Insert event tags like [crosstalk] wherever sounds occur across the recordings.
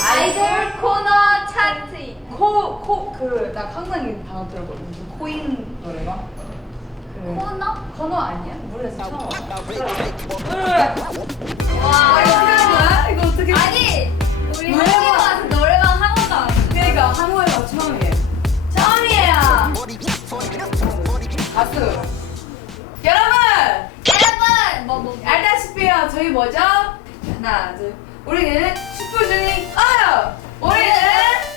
아이돌 코너 차트 코, 코, 그, 나 항상. 그 코인 노래가? 그, 코너? 코너 아니야? 모르겠어. 처음 와 이거 어떻게 하는 거야? 이거 어떻게 아니 우리. 한국 와서 가수. 여러분! 여러분 뭐 뭐. 알다시피요. 저희 뭐죠? 하나, 둘. 우리는 슈퍼주니 어요! 우리는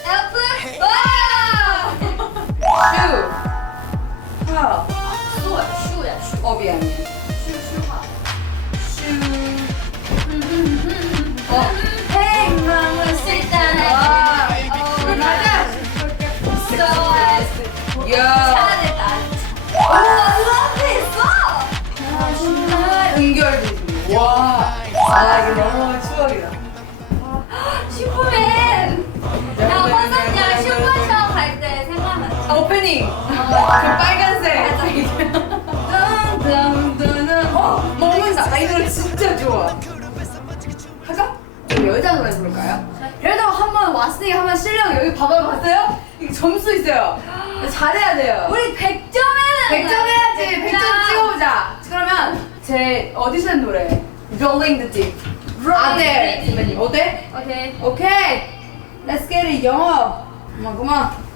F 와! 슈! 하! 슈야 슈야 슈. 어, 미안해. 슈 슈가. 슈. [laughs] 어? 행방은 실전에. 와. 어, 그럼 가자! 와. 아, 이거 너무 추억이다. 슈퍼맨. 나 화성야 슈퍼쇼 갈 때 생각났어. 아, 오프닝. 그 빨간색. 딴딴딴딴. 어, 먹는다. 나 이 노래 진짜 좋아. 할까? 우리 여자 노래 부를까요? 그래도 한번 왔으니까 한번 실력 여기 봐봐요. 봤어요? 이거 점수 있어요. 잘해야 돼요. 우리 100점 해야 100점 해야지. 100점 찍어보자. 그러면 제 오디션 노래 Rolling the Deep. 아델 선배님 어때? 오케이. 오케이. Let's get it 영어. 그만 그만. 오.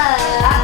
เต๋อ